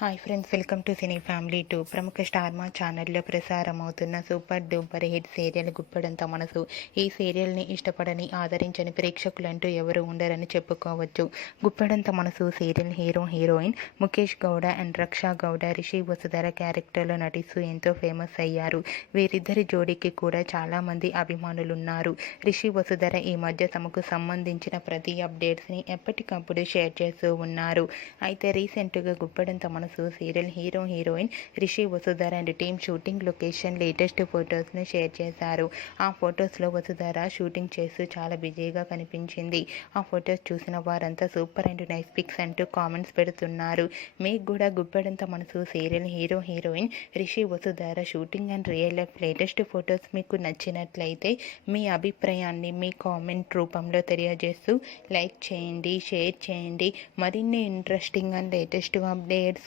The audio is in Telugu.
Hi friends welcome to cine family two. ప్రముఖ స్టార్ మా ఛానల్లో ప్రసారం అవుతున్న super duper hit serial Guppedantha Manasu. ఈ సీరియల్ని ఇష్టపడని ఆదరించని ప్రేక్షకులంటూ ఎవరు ఉండరని చెప్పుకోవచ్చు. Guppedantha Manasu serial hero heroine Mukesh Gowda and Raksha Gowda Rishi Vasudhara క్యారెక్టర్లో నటిస్తూ ఎంతో ఫేమస్ అయ్యారు. వీరిద్దరి జోడీకి కూడా చాలామంది అభిమానులున్నారు. రిషి వసుధర ఈ మధ్య తమకు సంబంధించిన ప్రతి అప్డేట్స్ని ఎప్పటికప్పుడు షేర్ చేస్తూ ఉన్నారు. అయితే రీసెంట్గా Guppedantha Manasu serial hero heroine Rishi Vasudhara and team shooting location latest ఫొటోస్ను share చేశారు. ఆ ఫొటోస్లో వసుధర షూటింగ్ చేస్తూ చాలా బిజీగా కనిపించింది. ఆ ఫొటోస్ చూసిన వారంతా సూపర్ అండ్ నైస్ పిక్స్ అంటూ కామెంట్స్ పెడుతున్నారు. మీకు కూడా Guppedantha Manasu serial hero heroine Rishi Vasudhara shooting and real life latest photos మీకు నచ్చినట్లయితే మీ అభిప్రాయాన్ని మీ కామెంట్ రూపంలో తెలియజేస్తూ లైక్ చేయండి షేర్ చేయండి. మరిన్ని ఇంట్రెస్టింగ్ అండ్ లేటెస్ట్ అప్డేట్స్